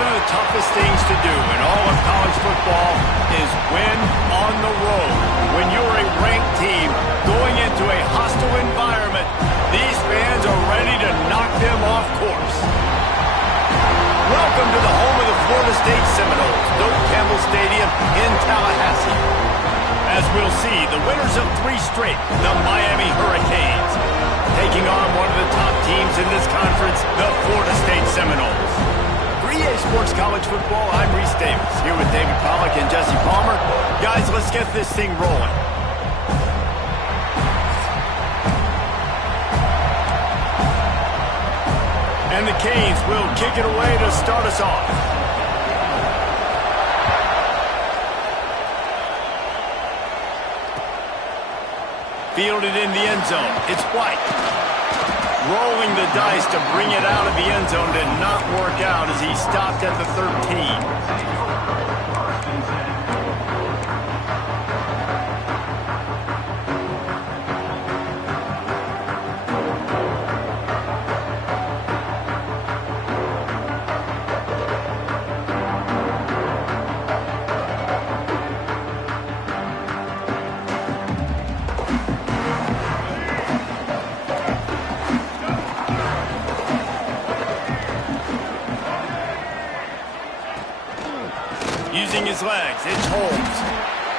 One of the toughest things to do in all of college football is win on the road. When you're a ranked team going into a hostile environment, these fans are ready to knock them off course. Welcome to the home of the Florida State Seminoles, Doak Campbell Stadium in Tallahassee. As we'll see, the winners of 3 straight, the Miami Hurricanes, taking on one of the top teams in this conference, the Florida State Seminoles. For EA Sports College Football, I'm Reese Davis, here with David Pollack and Jesse Palmer. Guys, let's get this thing rolling. And the Canes will kick it away to start us off. Fielded in the end zone. It's White. Rolling the dice to bring it out of the end zone did not work out as he stopped at the 13. Using his legs, it's Holmes.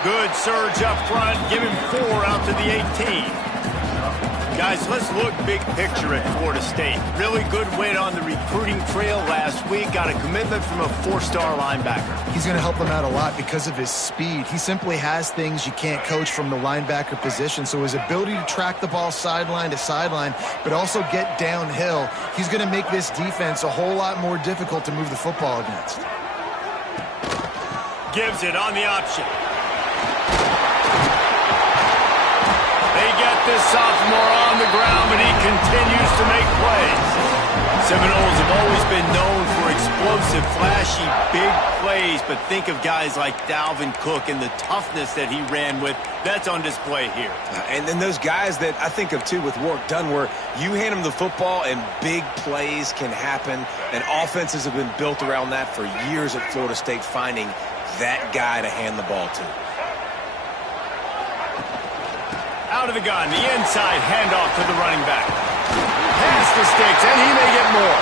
Good surge up front, give him 4 out to the 18. Guys, let's look big picture at Florida State. Really good win on the recruiting trail last week. Got a commitment from a 4-star linebacker. He's going to help them out a lot because of his speed. He simply has things you can't coach from the linebacker position. So his ability to track the ball sideline to sideline, but also get downhill, he's going to make this defense a whole lot more difficult to move the football against. Gives it on the option. They get this sophomore on the ground, but he continues to make plays. Seminoles have always been known for explosive, flashy, big plays, but think of guys like Dalvin Cook and the toughness that he ran with. That's on display here. And then those guys that I think of, too, with Warrick Dunn, where you hand them the football and big plays can happen, and offenses have been built around that for years at Florida State, finding that guy to hand the ball to. Out of the gun, the inside handoff to the running back. Pass the sticks, and he may get more.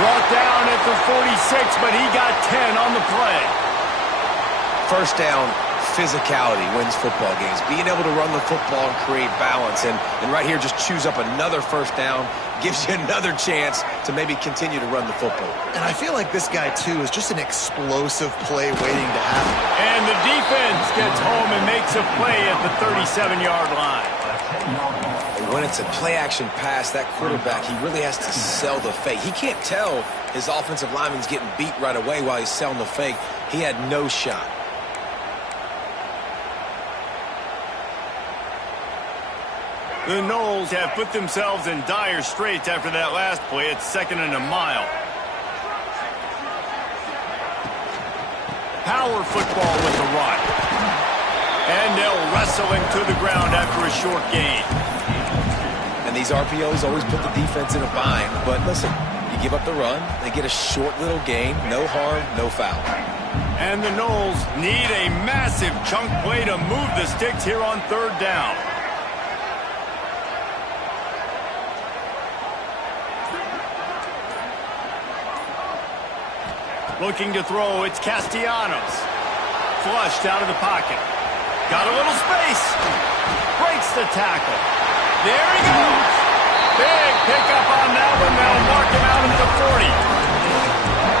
Brought down at the 46, but he got 10 on the play. First down, physicality wins football games. Being able to run the football and create balance. And right here, just choose up another first down. Gives you another chance to maybe continue to run the football. And I feel like this guy, too, is just an explosive play waiting to happen. And the defense gets home and makes a play at the 37-yard line. When it's a play-action pass, that quarterback, he really has to sell the fake. He can't tell his offensive lineman's getting beat right away while he's selling the fake. He had no shot. The Noles have put themselves in dire straits after that last play. It's 2nd and a mile. Power football with the run. And they'll wrestle him to the ground after a short gain. And these RPOs always put the defense in a bind. But listen, you give up the run, they get a short little gain, no harm, no foul. And the Noles need a massive chunk play to move the sticks here on 3rd down. Looking to throw, it's Castellanos. Flushed out of the pocket. Got a little space. Breaks the tackle. There he goes. Big pickup on that one. They'll mark him out at the 40.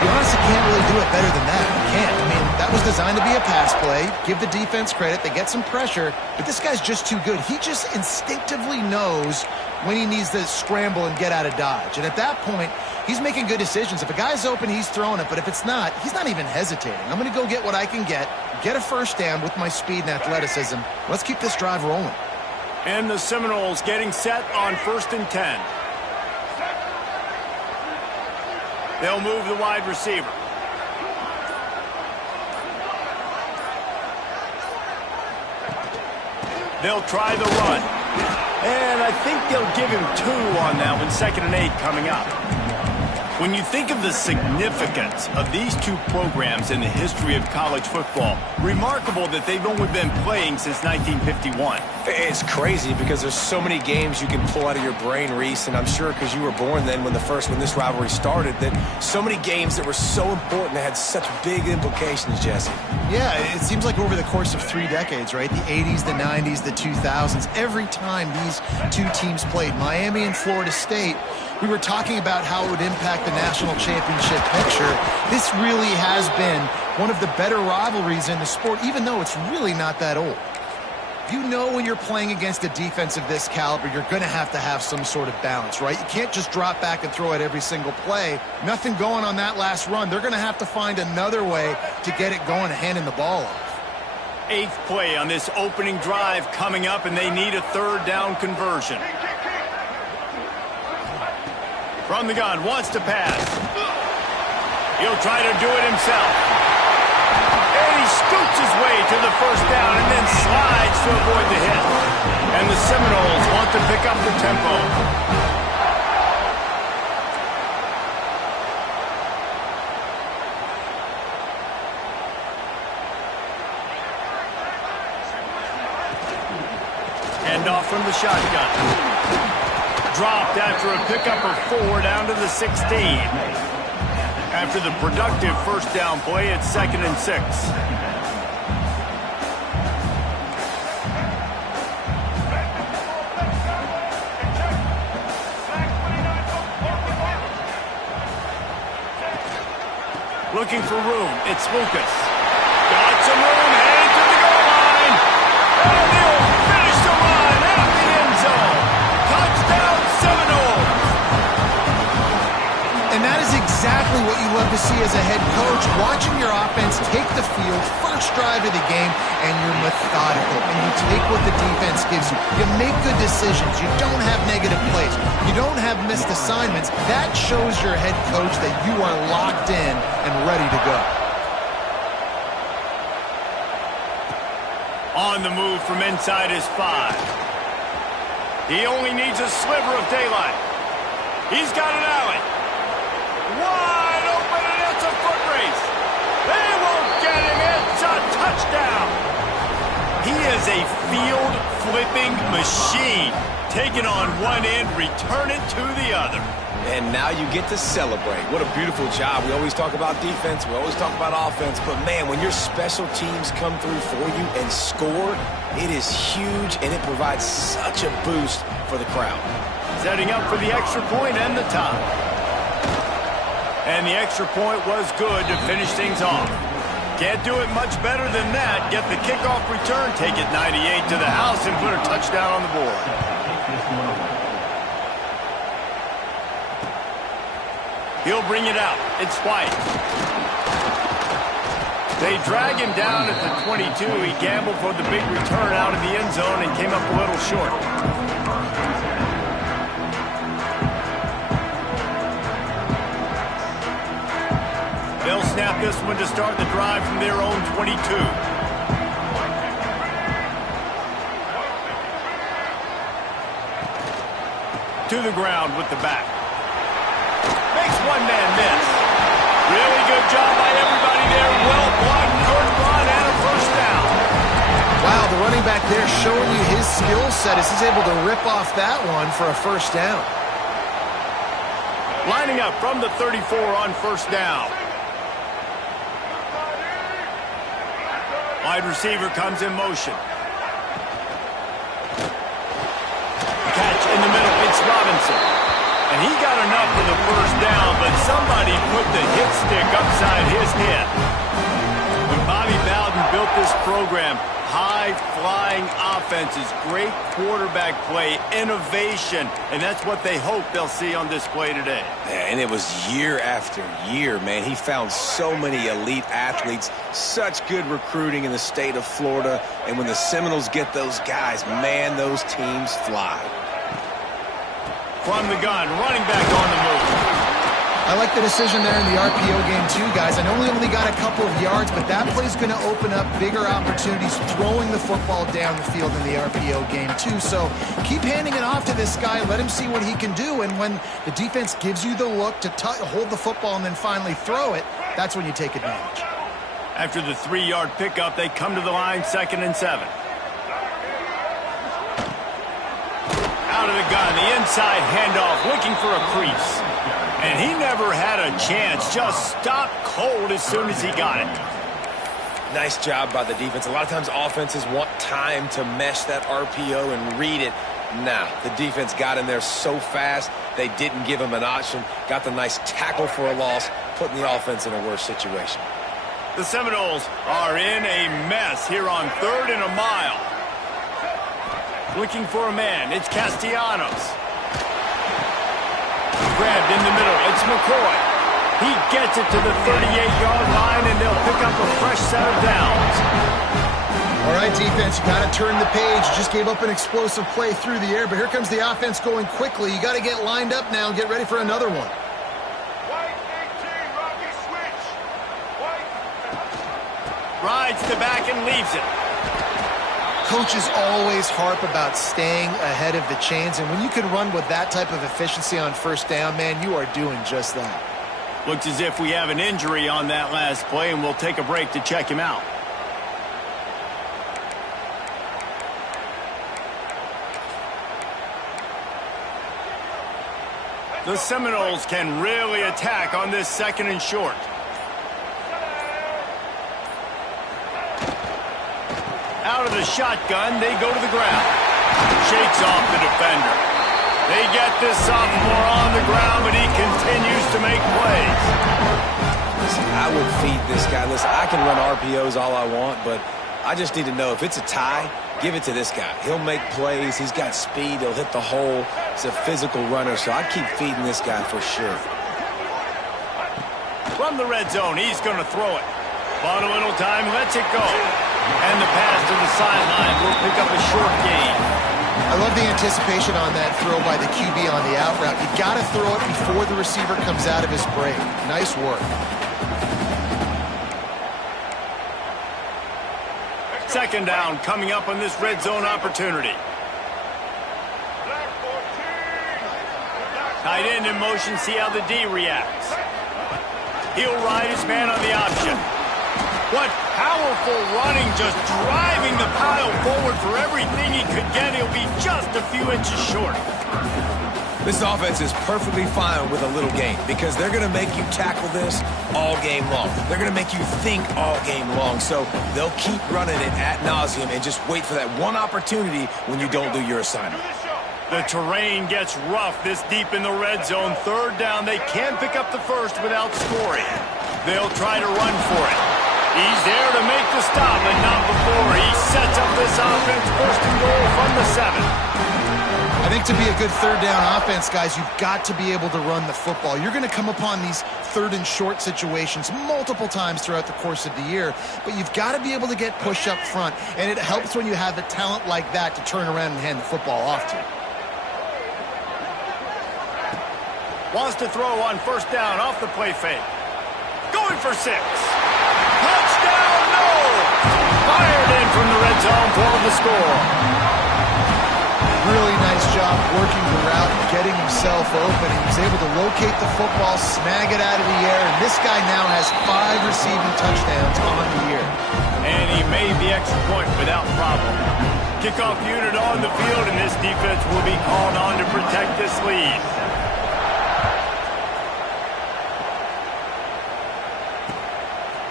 You honestly can't really do it better than that. You can't. I mean, that was designed to be a pass play. Give the defense credit. They get some pressure. But this guy's just too good. He just instinctively knows when he needs to scramble and get out of dodge. And at that point, he's making good decisions. If a guy's open, he's throwing it. But if it's not, he's not even hesitating. I'm going to go get what I can get a first down with my speed and athleticism. Let's keep this drive rolling. And the Seminoles getting set on 1st and 10. They'll move the wide receiver. They'll try the run. And I think they'll give him 2 on that one. 2nd and 8 coming up. When you think of the significance of these two programs in the history of college football, remarkable that they've only been playing since 1951. It's crazy because there's so many games you can pull out of your brain, Reese, and I'm sure because you were born then when this rivalry started, that so many games that were so important that had such big implications, Jesse. Yeah, it seems like over the course of 3 decades, right? The 80s, the 90s, the 2000s, every time these two teams played, Miami and Florida State, we were talking about how it would impact the national championship picture. This really has been one of the better rivalries in the sport, even though it's really not that old. You know when you're playing against a defense of this caliber, you're going to have some sort of balance, right? You can't just drop back and throw it every single play. Nothing going on that last run. They're going to have to find another way to get it going and handing the ball off. 8th play on this opening drive coming up, and they need a 3rd down conversion. From the gun, wants to pass. He'll try to do it himself. And he scoots his way to the 1st down and then slides to avoid the hit. And the Seminoles want to pick up the tempo. Hand off from the shotgun. Dropped after a pickup of 4 down to the 16. After the productive 1st down play, it's 2nd and 6. Looking for room. It's Lucas. Got some room, headed to the goal line. And he'll finish the run out of the end zone. Touchdown, Seminoles. And that is exactly what you love to see as a head coach, watching your offense take the field, first drive of the game, and you're methodical, and you take what the defense gives you. You make good decisions. You don't have negative plays. You don't have missed assignments. That shows your head coach that you are locked in and ready to go. On the move from inside his 5. He only needs a sliver of daylight. He's got an alley. Wide open, and it's a foot race. They won't get him. It's a touchdown. He is a field-flipping machine. Taking on one end, return it to the other. And now you get to celebrate. What a beautiful job. We always talk about defense. We always talk about offense. But, man, when your special teams come through for you and score, it is huge, and it provides such a boost for the crowd. Setting up for the extra point and the tie. And the extra point was good to finish things off. Can't do it much better than that. Get the kickoff return, take it 98 to the house, and put a touchdown on the board. He'll bring it out. It's White. They drag him down at the 22. He gambled for the big return out of the end zone and came up a little short. They'll snap this one to start the drive from their own 22. To the ground with the back. Makes one man miss. Really good job by everybody there. Well blocked, good run, and a 1st down. Wow, the running back there showing you his skill set as he's able to rip off that one for a 1st down. Lining up from the 34 on 1st down. Wide receiver comes in motion. Catch in the middle. It's Robinson. And he got enough for the 1st down, but somebody put the hit stick upside his head. When Bobby Bowden built this program, high-flying offenses, great quarterback play, innovation, and that's what they hope they'll see on display today. And it was year after year, man. He found so many elite athletes, such good recruiting in the state of Florida, and when the Seminoles get those guys, man, those teams fly. From the gun, running back on the move. I like the decision there in the RPO game too, guys. I know we only got a couple of yards, but that play's going to open up bigger opportunities throwing the football down the field in the RPO game too. So keep handing it off to this guy. Let him see what he can do. And when the defense gives you the look to hold the football and then finally throw it, that's when you take advantage. After the 3-yard pickup, they come to the line, 2nd and 7. Out of the gun, the inside handoff, looking for a crease. And he never had a chance, just stopped cold as soon as he got it. Nice job by the defense. A lot of times offenses want time to mesh that RPO and read it. Nah, the defense got in there so fast, they didn't give him an option. Got the nice tackle for a loss, putting the offense in a worse situation. The Seminoles are in a mess here on 3rd and a mile. Looking for a man, it's Castellanos. Grabbed in the middle, it's McCoy. He gets it to the 38-yard line, and they'll pick up a fresh set of downs. All right, defense, you got to turn the page. You just gave up an explosive play through the air, but here comes the offense going quickly. You got to get lined up now and get ready for another one. Rides the back and leaves it. Coaches always harp about staying ahead of the chains, and when you can run with that type of efficiency on 1st down, man, you are doing just that. Looks as if we have an injury on that last play, and we'll take a break to check him out. The Seminoles can really attack on this 2nd and short. Out of the shotgun, they go to the ground. Shakes off the defender. They get this sophomore on the ground, but he continues to make plays. Listen, I would feed this guy. Listen, I can run RPOs all I want, but I just need to know if it's a tie, give it to this guy. He'll make plays. He's got speed. He'll hit the hole. He's a physical runner, so I keep feeding this guy for sure. From the red zone, he's going to throw it. Bought a little time, lets it go. And the pass to the sideline will pick up a short gain. I love the anticipation on that throw by the QB on the out route. You got to throw it before the receiver comes out of his break. Nice work. Second down coming up on this red zone opportunity. Tight end in motion, see how the D reacts. He'll ride his man on the option. What powerful running, just driving the pile forward for everything he could get. He'll be just a few inches short. This offense is perfectly fine with a little gain because they're going to make you tackle this all game long. They're going to make you think all game long. So they'll keep running it ad nauseum and just wait for that one opportunity when you don't do your assignment. The terrain gets rough this deep in the red zone. 3rd down, they can't pick up the first without scoring. They'll try to run for it. He's there to make the stop, but not before. He sets up this offense, 1st and goal from the 7. I think to be a good 3rd down offense, guys, you've got to be able to run the football. You're going to come upon these 3rd and short situations multiple times throughout the course of the year, but you've got to be able to get push up front, and it helps when you have a talent like that to turn around and hand the football off to. Wants to throw on 1st down off the play fake. Going for 6. Touchdown, no! Fired in from the red zone for the score. Really nice job working the route, getting himself open. He was able to locate the football, snag it out of the air, and this guy now has 5 receiving touchdowns on the year. And he made the extra point without problem. Kickoff unit on the field, and this defense will be called on to protect this lead.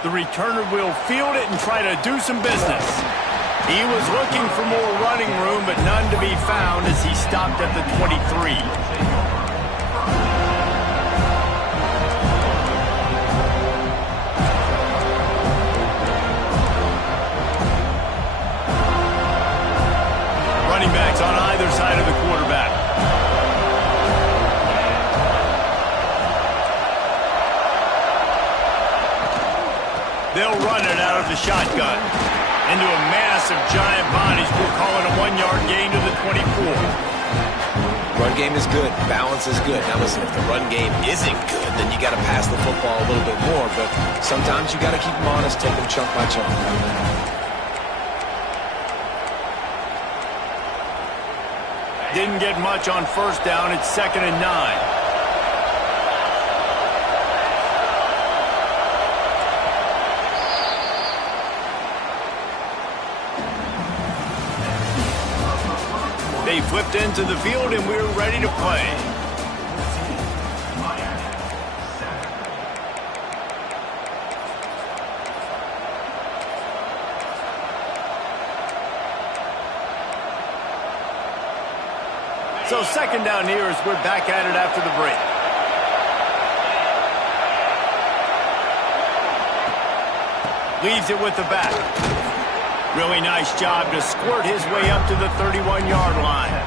The returner will field it and try to do some business. He was looking for more running room, but none to be found as he stopped at the 23. Running backs on either side of the quarterback. They'll run it out of the shotgun into a mass of giant bodies. We'll call it a 1-yard gain to the 24. Run game is good. Balance is good. Now listen, if the run game isn't good, then you got to pass the football a little bit more. But sometimes you got to keep them honest, take them chunk by chunk. Didn't get much on first down. It's 2nd and 9. They flipped into the field, and we're ready to play. So 2nd down here as we're back at it after the break. Leaves it with the back. Really nice job to squirt his way up to the 31-yard line.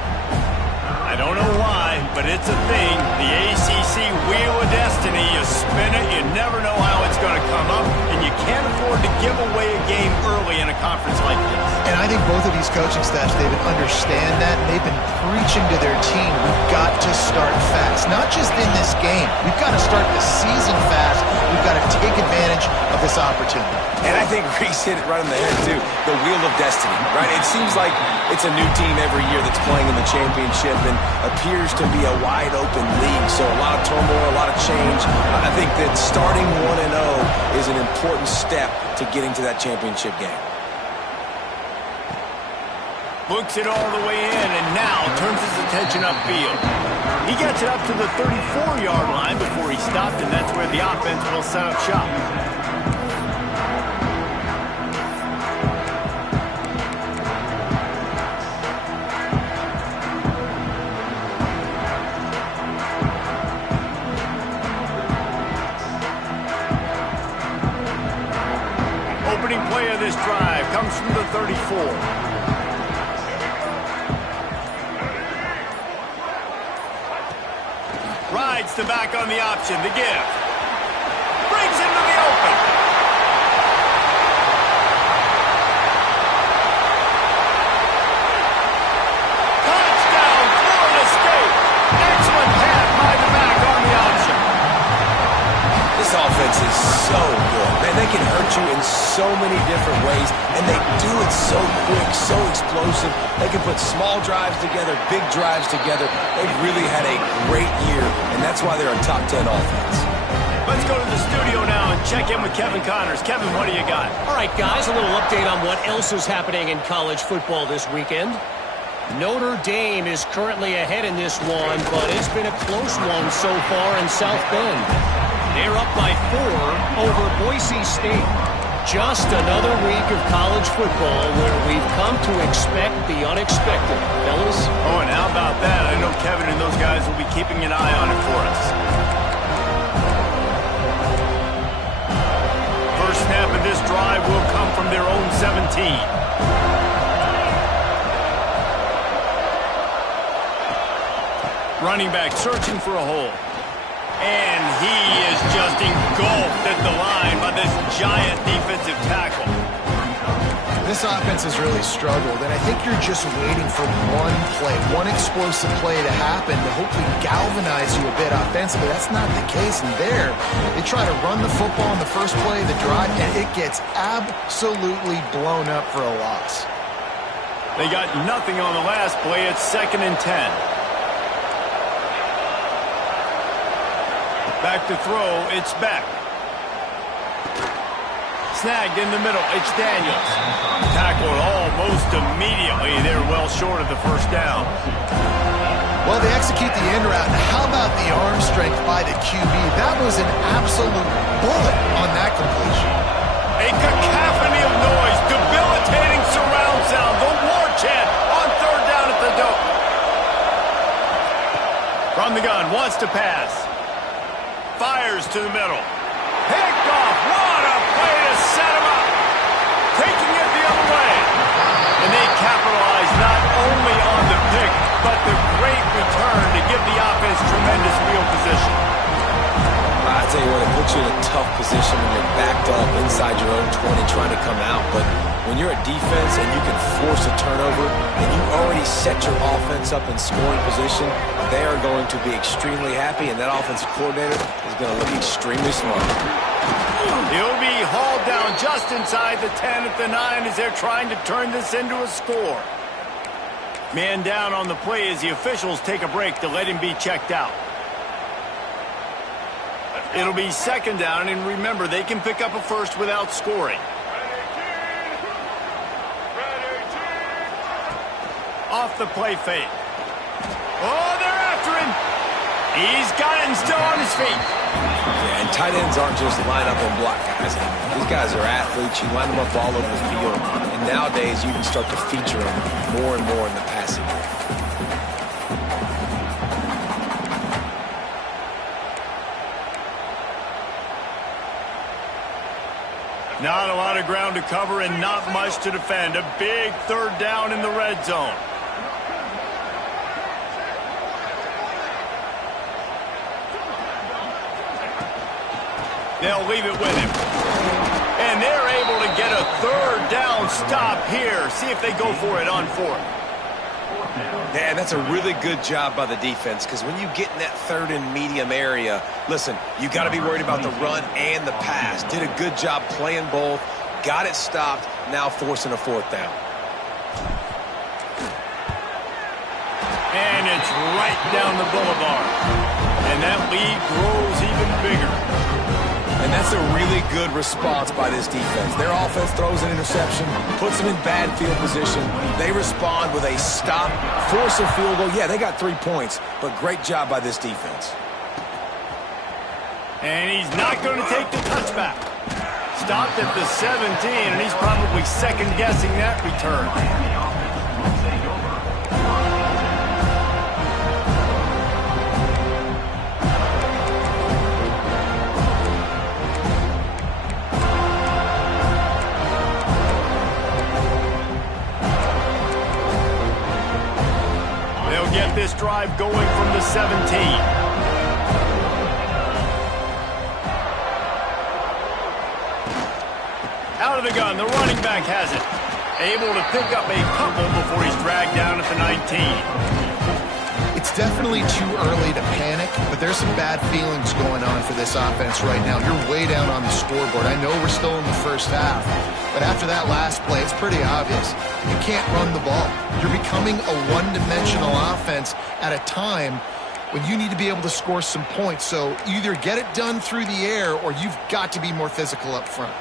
I don't know why, but it's a thing. The ACC Wheel of Destiny, you spin it, you never know how it's going to come up, and you can't afford to give away a game early in a conference like this. And I think both of these coaching staffs, David, understand that, and they've been preaching to their team, we've got to start fast. Not just in this game. We've got to start the season fast. We've got to take advantage of this opportunity. And I think Reese hit it right on the head, too. The Wheel of Destiny, right? It seems like it's a new team every year that's playing in the championship and appears to be a wide-open league. So a lot of turmoil, a lot of change. I think that starting 1-0 is an important step to getting to that championship game. Looks it all the way in, and now turns his attention upfield. He gets it up to the 34-yard line before he stopped, and that's where the offense will set up shop. Opening play of this drive comes from the 34. Rides the back on the option, the give. Brings him to the open. Touchdown, Florida State. Excellent pass by the back on the option. This offense is so good. Man, they can hurt you in so many different ways, and they do it so quick, so explosive. They can put small drives together, big drives together. They've really had a great year, and that's why they're a top 10 offense. Let's go to the studio now and check in with Kevin Connors. Kevin, what do you got? All right, guys, a little update on what else is happening in college football this weekend. Notre Dame is currently ahead in this one, but it's been a close one so far in South Bend. They're up by 4 over Boise State. Just another week of college football where we've come to expect the unexpected, fellas. Oh, and how about that? I know Kevin and those guys will be keeping an eye on it for us. First snap of this drive will come from their own 17. Running back searching for a hole. And he is just engulfed at the line by this giant defensive tackle. This offense has really struggled, and I think you're just waiting for one play, one explosive play to happen to hopefully galvanize you a bit offensively. That's not the case, and there, they try to run the football in the first play of the drive, and it gets absolutely blown up for a loss. They got nothing on the last play. It's 2nd and 10. Back to throw, it's back. Snagged in the middle, it's Daniels. Tackled almost immediately. They're well short of the first down. Well, they execute the end route. And how about the arm strength by the QB? That was an absolute bullet on that completion. A cacophony of noise, debilitating surround sound, the war chant on 3rd down at the dope. From the gun, wants to pass. Fires to the middle. Picked off. What a play to set him up. Taking it the other way. And they capitalize not only on the pick, but the great return to give the offense tremendous field position. I tell you what, it puts you in a tough position when you're backed up inside your own 20 trying to come out. But when you're a defense and you can force a turnover and you already set your offense up in scoring position, they are going to be extremely happy, and that offensive coordinator is going to look extremely smart. He'll be hauled down just inside the 10 at the 9 as they're trying to turn this into a score. Man down on the play as the officials take a break to let him be checked out. It'll be second down, and remember, they can pick up a first without scoring. Off the play fake. Oh, they're after him. He's got it and still on his feet. Yeah, and tight ends aren't just line up and block guys. These guys are athletes. You line them up all over the field. And nowadays, you can start to feature them more and more in the passing game. Not a lot of ground to cover and not much to defend. A big third down in the red zone. They'll leave it with him. And they're able to get a third down stop here. See if they go for it on fourth. Man, that's a really good job by the defense, because when you get in that third and medium area, listen, you got to be worried about the run and the pass. Did a good job playing both, got it stopped, now forcing a fourth down. And it's right down the boulevard. And that lead grows even bigger. And that's a really good response by this defense. Their offense throws an interception, puts them in bad field position. They respond with a stop, force a field goal. Yeah, they got 3 points, but great job by this defense. And he's not going to take the touchback. Stopped at the 17, and he's probably second-guessing that return. Get this drive going from the 17. Out of the gun, the running back has it. Able to pick up a couple before he's dragged down at the 19. It's definitely too early to panic, but there's some bad feelings going on for this offense right now. You're way down on the scoreboard. I know we're still in the first half, but after that last play, it's pretty obvious. You can't run the ball. You're becoming a one-dimensional offense at a time when you need to be able to score some points. So either get it done through the air or you've got to be more physical up front.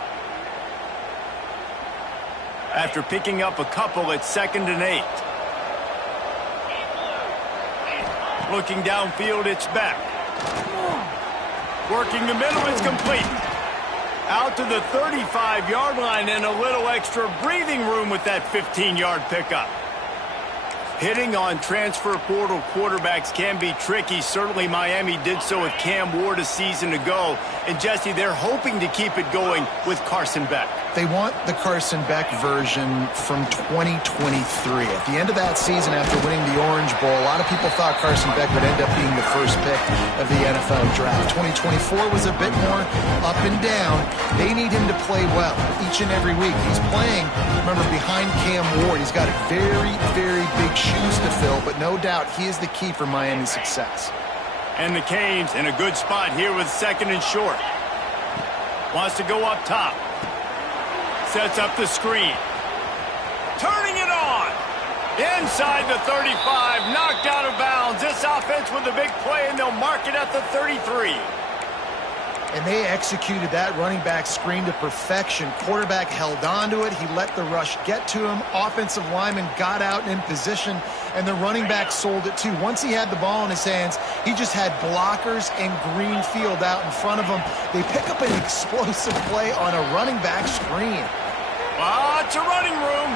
After picking up a couple, it's 2nd and 8. Looking downfield, it's back. Working the middle, it's complete. Out to the 35-yard line and a little extra breathing room with that 15-yard pickup. Hitting on transfer portal quarterbacks can be tricky. Certainly Miami did so with Cam Ward a season ago. And Jesse, they're hoping to keep it going with Carson Beck. They want the Carson Beck version from 2023. At the end of that season, after winning the Orange Bowl, a lot of people thought Carson Beck would end up being the first pick of the NFL draft. 2024 was a bit more up and down. They need him to play well each and every week. He's playing, remember, behind Cam Ward. He's got very, very big shoes to fill, but no doubt he is the key for Miami's success. And the Canes in a good spot here with 2nd and short. Wants to go up top. Sets up the screen. Turning it on. Inside the 35. Knocked out of bounds. This offense with a big play, and they'll mark it at the 33. And they executed that running back screen to perfection. Quarterback held on to it. He let the rush get to him. Offensive lineman got out in position, and the running back sold it too. Once he had the ball in his hands, he just had blockers and green field out in front of him. They pick up an explosive play on a running back screen. Lots of running room.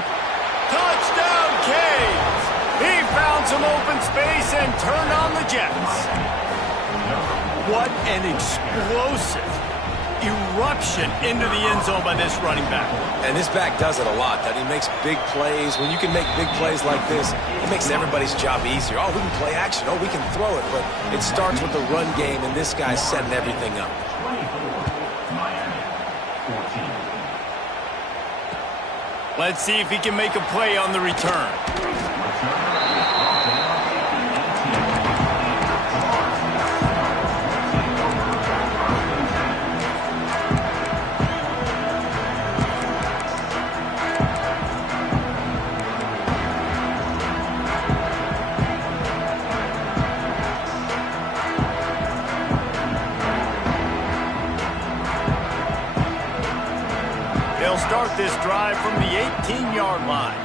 Touchdown, Canes. He found some open space and turned on the Jets. What an explosive eruption into the end zone by this running back. And this back does it a lot. That he makes big plays. When you can make big plays like this, it makes everybody's job easier. Oh, we can play action. Oh, we can throw it. But it starts with the run game, and this guy's setting everything up. Let's see if he can make a play on the return. They'll start this drive from the 18-yard line.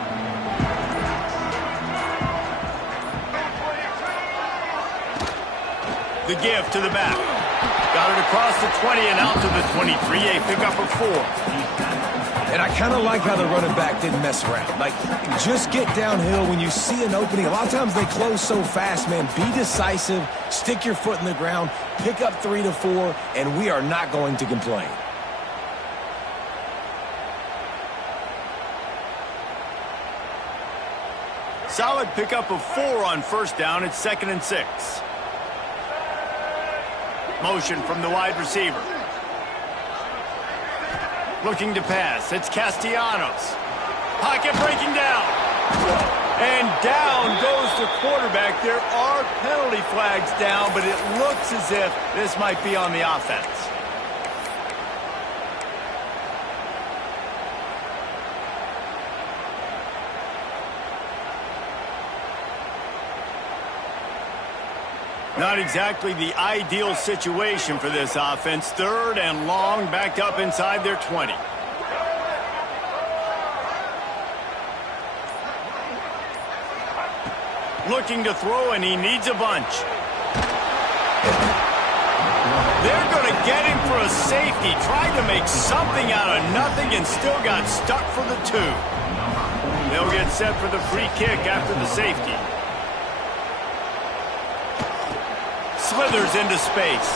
The give to the back. Got it across the 20 and out to the 23. A pickup of 4. And I kind of like how the running back didn't mess around. Like, just get downhill when you see an opening. A lot of times they close so fast, man. Be decisive, stick your foot in the ground, pick up 3 to 4, and we are not going to complain. Solid pickup of 4 on first down. It's 2nd and 6. Motion from the wide receiver. Looking to pass. It's Castellanos. Pocket breaking down. And down goes the quarterback. There are penalty flags down, but it looks as if this might be on the offense. Not exactly the ideal situation for this offense. 3rd and long, backed up inside their 20. Looking to throw, and he needs a bunch. They're going to get him for a safety. Tried to make something out of nothing and still got stuck for the 2. They'll get set for the free kick after the safety. Slithers into space.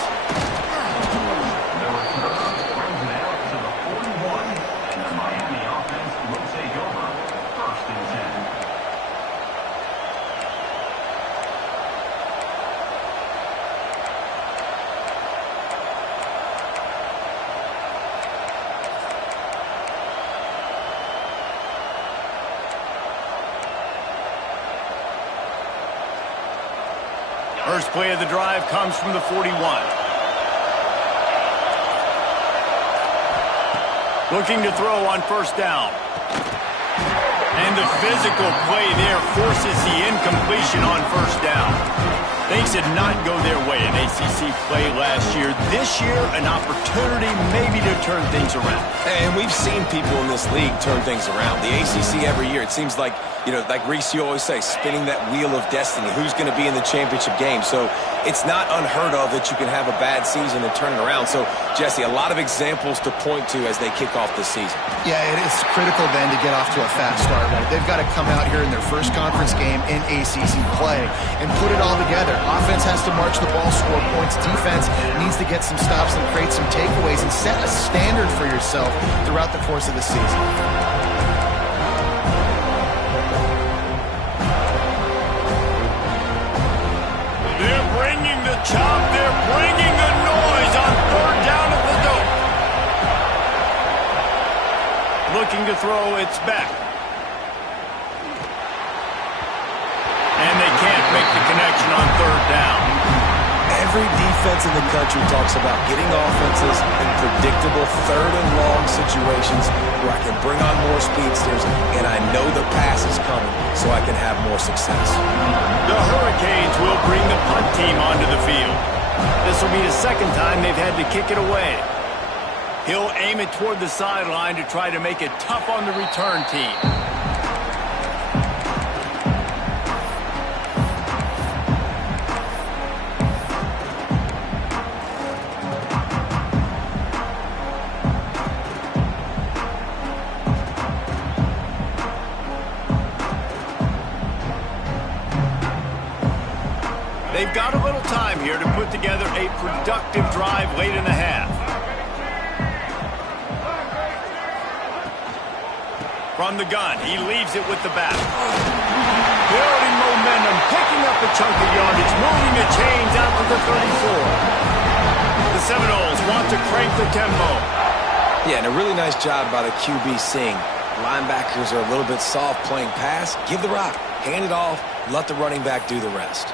First play of the drive comes from the 41. Looking to throw on first down. And the physical play there forces the incompletion on first down. Things did not go their way in ACC play last year. This year, an opportunity maybe to turn things around. And we've seen people in this league turn things around. The ACC every year, it seems like, you know, like Reese, you always say, spinning that wheel of destiny. Who's going to be in the championship game? So it's not unheard of that you can have a bad season and turn it around. So, Jesse, a lot of examples to point to as they kick off this season. Yeah, it is critical then to get off to a fast start, right? They've got to come out here in their first conference game in ACC play and put it all together. Offense has to march the ball, score points. Defense needs to get some stops and create some takeaways and set a standard for yourself throughout the course of the season. They're bringing the chop. They're bringing the noise on 3rd down at the dope. Looking to throw, it's back. And they can't make the connection on 3rd down. Every defense in the country talks about getting offenses in predictable 3rd and long situations where I can bring on more speedsters and I know the pass is coming so I can have more success. The Hurricanes will bring the punt team onto the field. This will be the 2nd time they've had to kick it away. He'll aim it toward the sideline to try to make it tough on the return team. They've got a little time here to put together a productive drive late in the half. From the gun, he leaves it with the back. Building momentum, picking up a chunk of yardage, moving the chains out to the 34. The Seminoles want to crank the tempo. Yeah, and a really nice job by the QB seeing Linebackers are a little bit soft playing pass. Give the rock. Hand it off. Let the running back do the rest.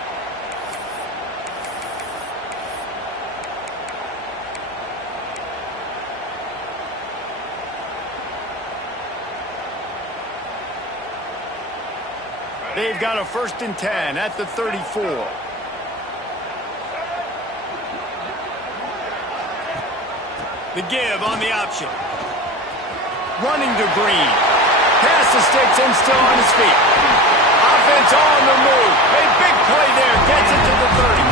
They've got a 1st and 10 at the 34. The give on the option. Running to Green. Pass the sticks and still on his feet. Offense on the move. A big play there. Gets it to the 30.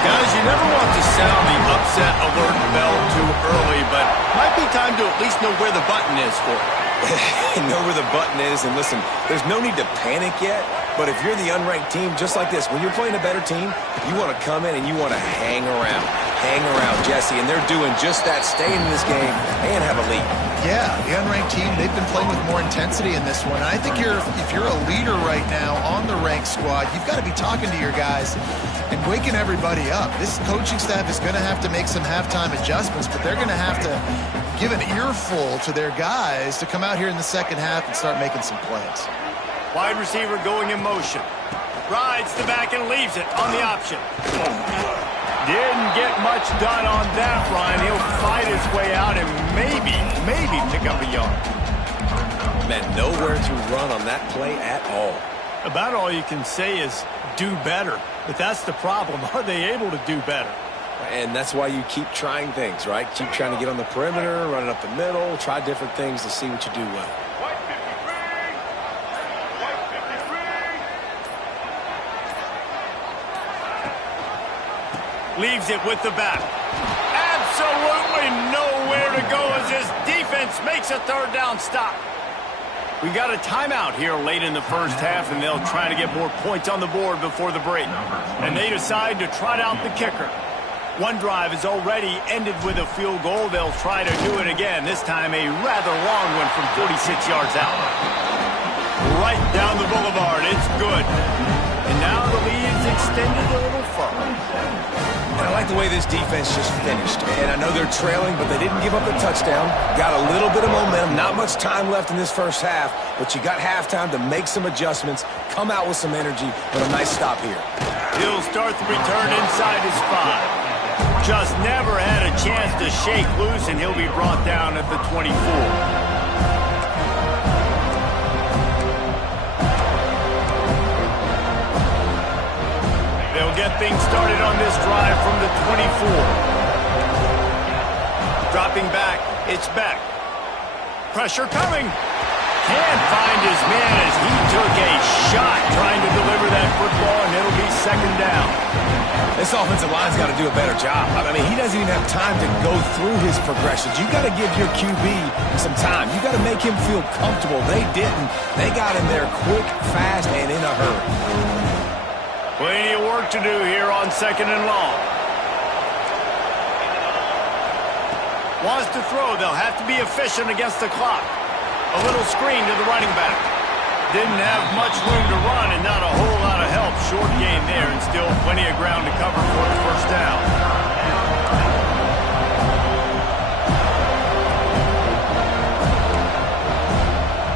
Guys, you never want to sound the upset alert bell too early, but might be time to at least know where the button is for it. Know where the button is, and listen, there's no need to panic yet, but if you're the unranked team, just like this, when you're playing a better team, you want to come in and you want to hang around. Hang around, Jesse, and they're doing just that, staying in this game and have a lead. Yeah, the unranked team, they've been playing with more intensity in this one. And I think if you're a leader right now on the ranked squad, you've got to be talking to your guys and waking everybody up. This coaching staff is going to have to make some halftime adjustments, but they're going to have to give an earful to their guys to come out here in the second half and start making some plays. Wide receiver going in motion. Rides the back and leaves it on the option. Didn't get much done on that run. He'll fight his way out and maybe pick up a yard. Man, nowhere to run on that play at all. About all you can say is do better. But that's the problem. Are they able to do better? And that's why you keep trying things, right? Keep trying to get on the perimeter, run it up the middle, try different things to see what you do well. Leaves it with the back. Absolutely nowhere to go as this defense makes a 3rd down stop. We got a timeout here late in the first half, and they'll try to get more points on the board before the break. And they decide to trot out the kicker. One drive has already ended with a field goal. They'll try to do it again, this time a rather long one from 46 yards out. Right down the boulevard. It's good. And now the lead's extended a little further. And I like the way this defense just finished. And I know they're trailing, but they didn't give up the touchdown. Got a little bit of momentum. Not much time left in this first half, but you got halftime to make some adjustments, come out with some energy, but a nice stop here. He'll start the return inside his 5. Just never had a chance to shake loose, and he'll be brought down at the 24. They'll get things started on this drive from the 24. Dropping back, it's back. Pressure coming. Can't find his man as he took a shot trying to deliver that football, and it'll be 2nd down. This offensive line's got to do a better job. I mean, he doesn't even have time to go through his progressions. You got to give your QB some time. You got to make him feel comfortable. They didn't. They got him there quick, fast, and in a hurry. Plenty of work to do here on 2nd and long. Wants to throw. They'll have to be efficient against the clock. A little screen to the running back. Didn't have much room to run and not a whole lot of help. Short gain there and still plenty of ground to cover for the 1st down.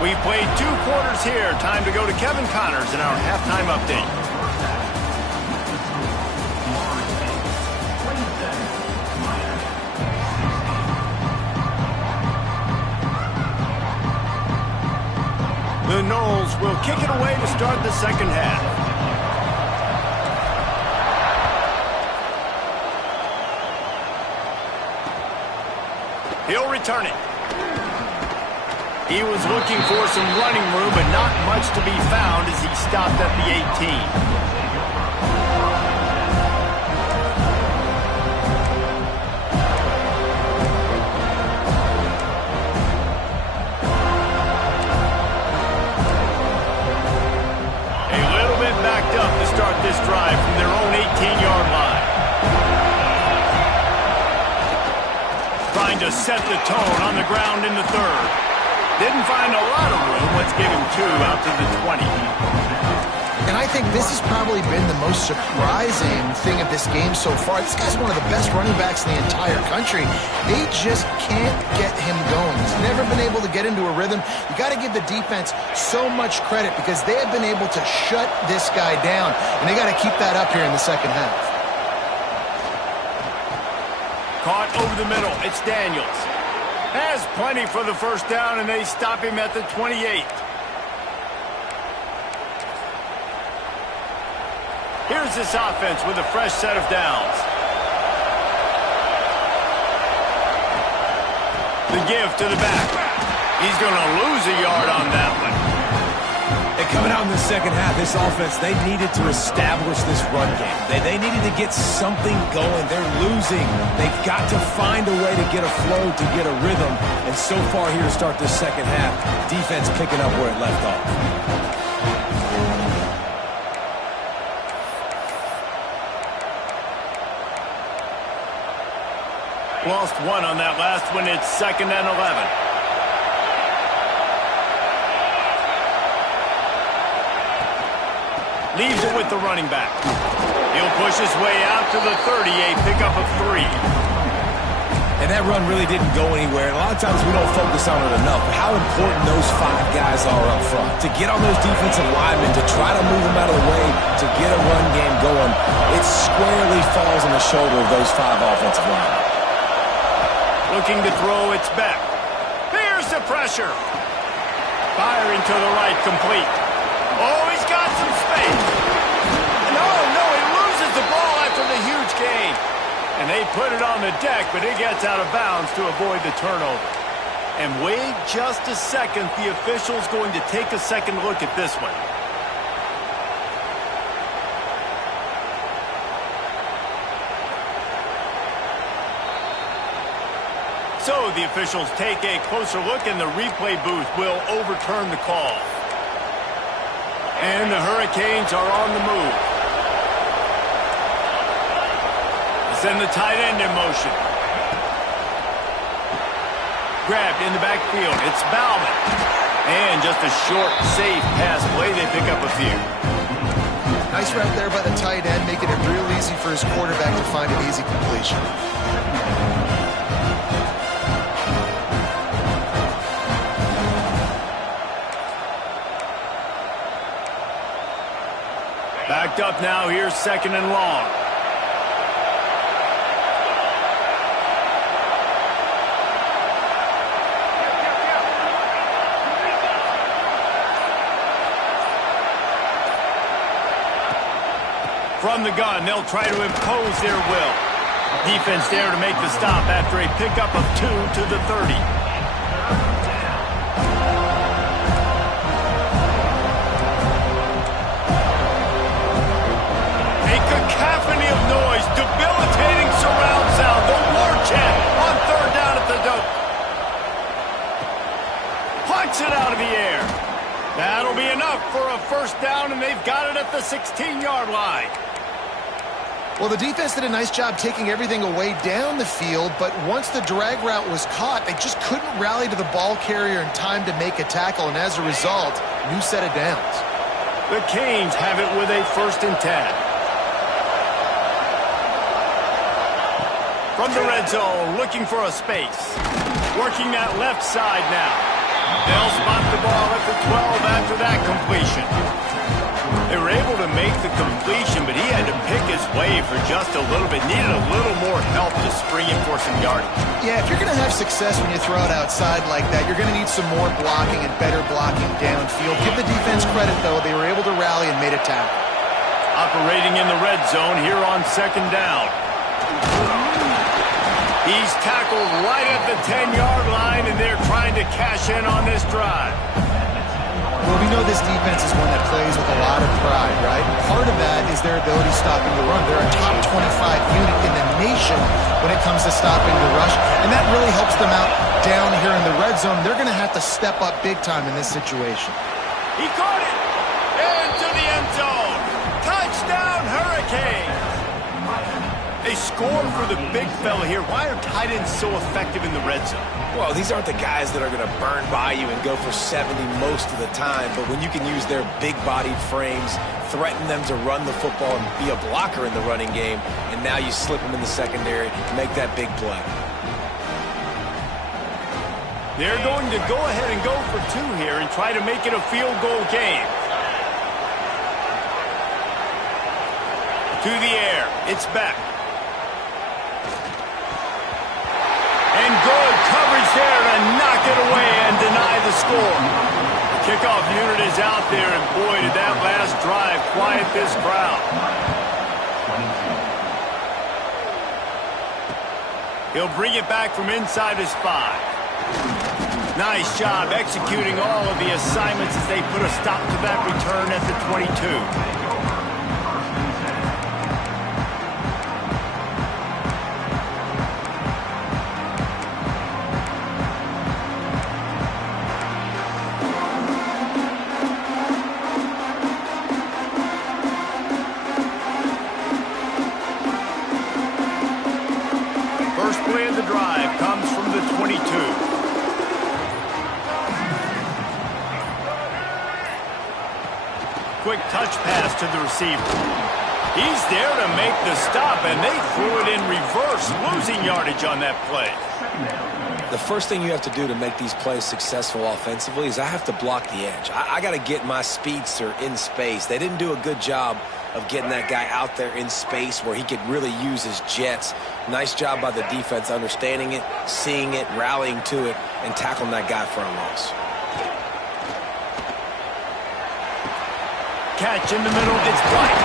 We've played 2 quarters here. Time to go to Kevin Connors in our halftime update. The Noles will kick it away to start the second half. He'll return it. He was looking for some running room, but not much to be found as he stopped at the 18. Start this drive from their own 18-yard line. Trying to set the tone on the ground in the 3rd. Didn't find a lot of room. Let's give him 2 out to the 20. And I think this has probably been the most surprising thing of this game so far. This guy's one of the best running backs in the entire country. They just can't get him going. He's never been able to get into a rhythm. You got to give the defense so much credit because they have been able to shut this guy down, and they got to keep that up here in the second half. Caught over the middle. It's Daniels. Has plenty for the first down, and they stop him at the 28. Here's this offense with a fresh set of downs. The give to the back. He's going to lose a yard on that one. And coming out in the second half, this offense, they needed to establish this run game. They needed to get something going. They're losing. They've got to find a way to get a flow, to get a rhythm. And so far here to start this second half, defense picking up where it left off. Lost one on that last one. It's 2nd and 11. Leaves it with the running back. He'll push his way out to the 30, a pickup of 3. And that run really didn't go anywhere. And a lot of times we don't focus on it enough. But how important those 5 guys are up front. To get on those defensive linemen, to try to move them out of the way, to get a run game going, it squarely falls on the shoulder of those 5 offensive linemen. Looking to throw, it's back. Here's the pressure. Firing to the right, complete. Oh, he's got some space. No, he loses the ball after the huge gain. And they put it on the deck, but it gets out of bounds to avoid the turnover. And wait just a second. The official's going to take a second look at this one. So the officials take a closer look, and the replay booth will overturn the call. And the Hurricanes are on the move. Send the tight end in motion. Grabbed in the backfield. It's Bauman. And just a short, safe pass play. They pick up a few. Nice route there by the tight end, making it real easy for his quarterback to find an easy completion. Backed up now. Here's 2nd and long. From the gun, they'll try to impose their will. Defense there to make the stop after a pickup of 2 to the 30. Cacophony of noise, debilitating surround sound, the war chant on 3rd down at the dope. Plucks it out of the air. That'll be enough for a 1st down, and they've got it at the 16-yard line. Well, the defense did a nice job taking everything away down the field, but once the drag route was caught, they just couldn't rally to the ball carrier in time to make a tackle, and as a result, new set of downs. The Canes have it with a 1st and 10. From the red zone, looking for a space. Working that left side now. They'll spot the ball at the 12 after that completion. They were able to make the completion, but he had to pick his way for just a little bit. Needed a little more help to spring him for some yardage. Yeah, if you're going to have success when you throw it outside like that, you're going to need some more blocking and better blocking downfield. Give the defense credit, though. They were able to rally and made a tackle. Operating in the red zone here on 2nd down. He's tackled right at the 10-yard line, and they're trying to cash in on this drive. Well, we know this defense is one that plays with a lot of pride, right? Part of that is their ability stopping the run. They're a top 25 unit in the nation when it comes to stopping the rush, and that really helps them out down here in the red zone. They're going to have to step up big time in this situation. He caught it into the end zone. Touchdown, Hurricanes. They score for the big fella here. Why are tight ends so effective in the red zone? Well, these aren't the guys that are going to burn by you and go for 70 most of the time, but when you can use their big-bodied frames, threaten them to run the football and be a blocker in the running game, and now you slip them in the secondary, make that big play. They're going to go ahead and go for 2 here and try to make it a field goal game. To the air, it's back. And good coverage there to knock it away and deny the score. The kickoff unit is out there, and boy, did that last drive quiet this crowd. He'll bring it back from inside his 5. Nice job executing all of the assignments as they put a stop to that return at the 22. First play of the drive comes from the 22. Quick touch pass to the receiver. He's there to make the stop, and they threw it in reverse, losing yardage on that play. The first thing you have to do to make these plays successful offensively is I have to block the edge. I got to get my speedster in space. They didn't do a good job of getting that guy out there in space where he could really use his jets. Nice job by the defense understanding it, seeing it, rallying to it, and tackling that guy for a loss. Catch in the middle, it's White.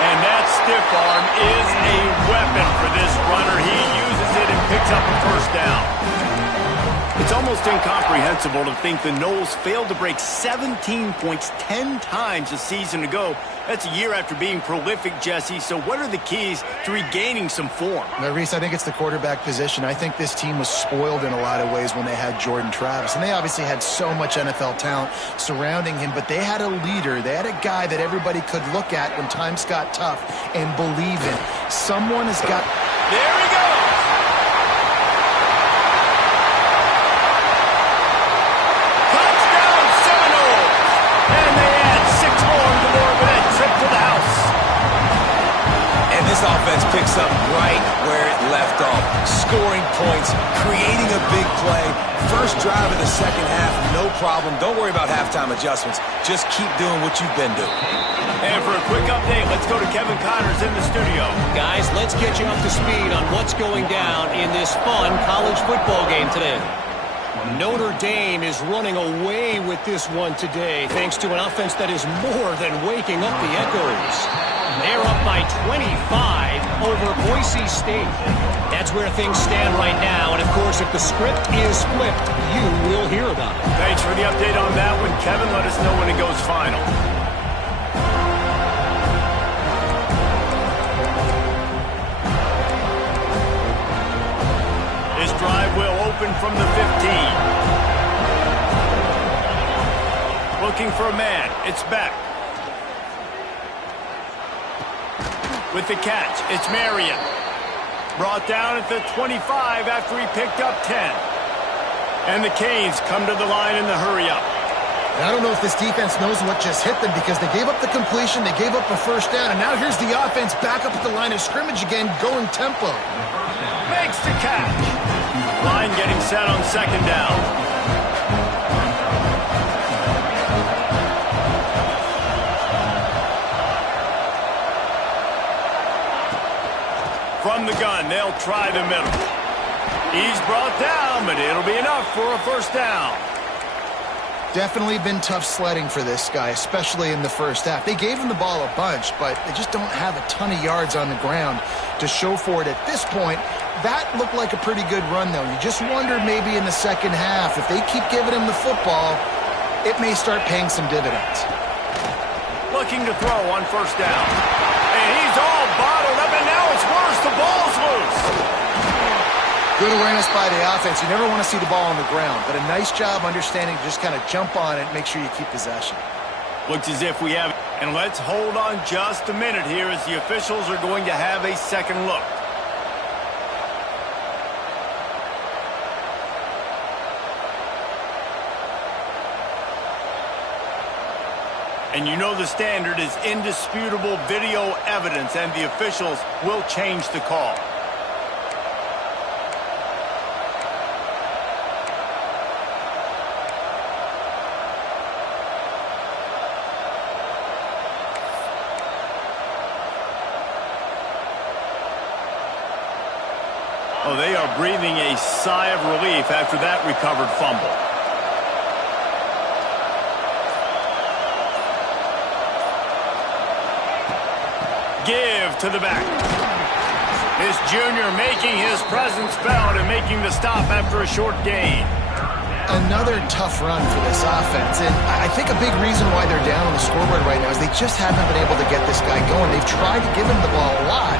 And that stiff arm is a weapon for this runner. He uses it and picks up a first down. It's almost incomprehensible to think the Noles failed to break 17 points 10 times a season ago. That's a year after being prolific, Jesse. So what are the keys to regaining some form? Now, Reese, I think it's the quarterback position. I think this team was spoiled in a lot of ways when they had Jordan Travis. And they obviously had so much NFL talent surrounding him, but they had a leader. They had a guy that everybody could look at when times got tough and believe in. Someone has got... There he goes! This offense picks up right where it left off. Scoring points, creating a big play. First drive of the second half, no problem. Don't worry about halftime adjustments. Just keep doing what you've been doing. And for a quick update, let's go to Kevin Connors in the studio. Guys, let's get you up to speed on what's going down in this fun college football game today. Notre Dame is running away with this one today, thanks to an offense that is more than waking up the echoes. They're up by 25 over Boise State. That's where things stand right now. And, of course, if the script is flipped, you will hear about it. Thanks for the update on that one, Kevin. Let us know when it goes final. This drive will open from the 15. Looking for a man. It's back. With the catch, it's Marion. Brought down at the 25 after he picked up 10. And the Canes come to the line in the hurry-up. I don't know if this defense knows what just hit them because they gave up the completion, they gave up a first down, and now here's the offense back up at the line of scrimmage again, going tempo. Makes the catch. Line getting set on second down. From the gun, they'll try the middle. He's brought down, but it'll be enough for a first down. Definitely been tough sledding for this guy, especially in the first half. They gave him the ball a bunch, but they just don't have a ton of yards on the ground to show for it at this point. That looked like a pretty good run, though. You just wonder maybe in the second half, if they keep giving him the football, it may start paying some dividends. Looking to throw on first down. And he's all bottled up, and now it's worse. The ball's loose. Good awareness by the offense. You never want to see the ball on the ground, but a nice job understanding to just kind of jump on it and make sure you keep possession. Looks as if we have it. And let's hold on just a minute here as the officials are going to have a second look. And you know the standard is indisputable video evidence, and the officials will change the call. Oh, they are breathing a sigh of relief after that recovered fumble. Give to the back. This junior making his presence felt and making the stop after a short gain. Another tough run for this offense, and I think a big reason why they're down on the scoreboard right now is they just haven't been able to get this guy going. They've tried to give him the ball a lot.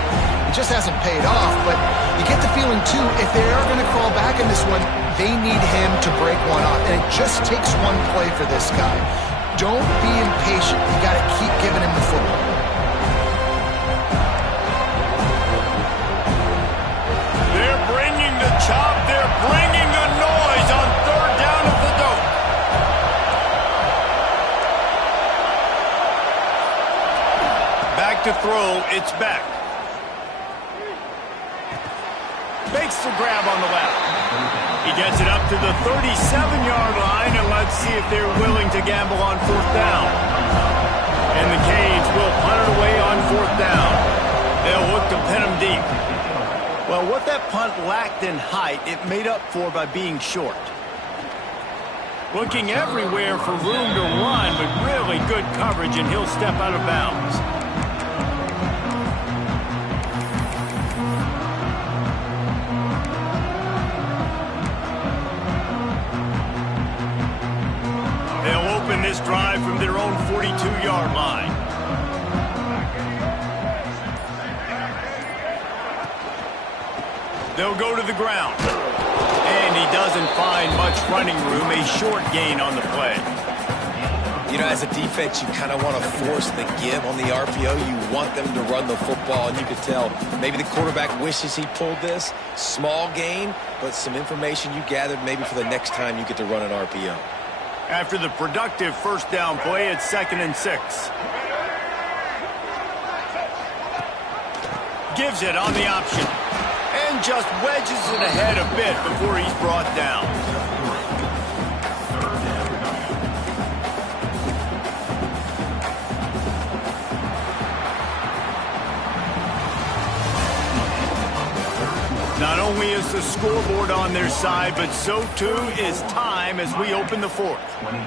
It just hasn't paid off, but you get the feeling, too, if they are going to crawl back in this one, they need him to break one off, and it just takes one play for this guy. Don't be impatient. You got to keep giving him the football. They're bringing the chop. They're bringing the noise on third down at the dope. Back to throw. It's back. Makes the grab on the left. He gets it up to the 37-yard line, and let's see if they're willing to gamble on fourth down. And the Canes will punt it away on fourth down. They'll look to pin him deep. Well, what that punt lacked in height, it made up for by being short. Looking everywhere for room to run, but really good coverage, and he'll step out of bounds. This drive from their own 42-yard line. They'll go to the ground. And he doesn't find much running room. A short gain on the play. You know, as a defense, you kind of want to force the give on the RPO. You want them to run the football, and you could tell maybe the quarterback wishes he pulled this. Small gain, but some information you gathered maybe for the next time you get to run an RPO. After the productive first down play, it's 2nd and 6. Gives it on the option. And just wedges it ahead a bit before he's brought down. Not only is the scoreboard on their side, but so too is time as we open the fourth. 22.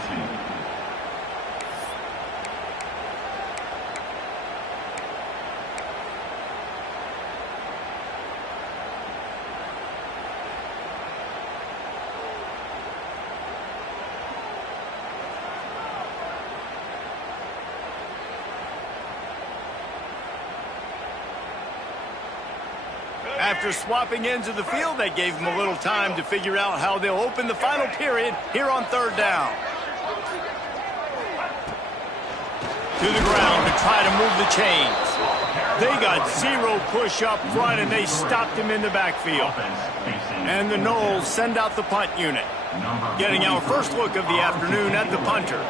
After swapping ends of the field, that gave them a little time to figure out how they'll open the final period here on third down. To the ground to try to move the chains. They got zero push up front, and they stopped him in the backfield. And the Noles send out the punt unit. Getting our first look of the afternoon at the punter.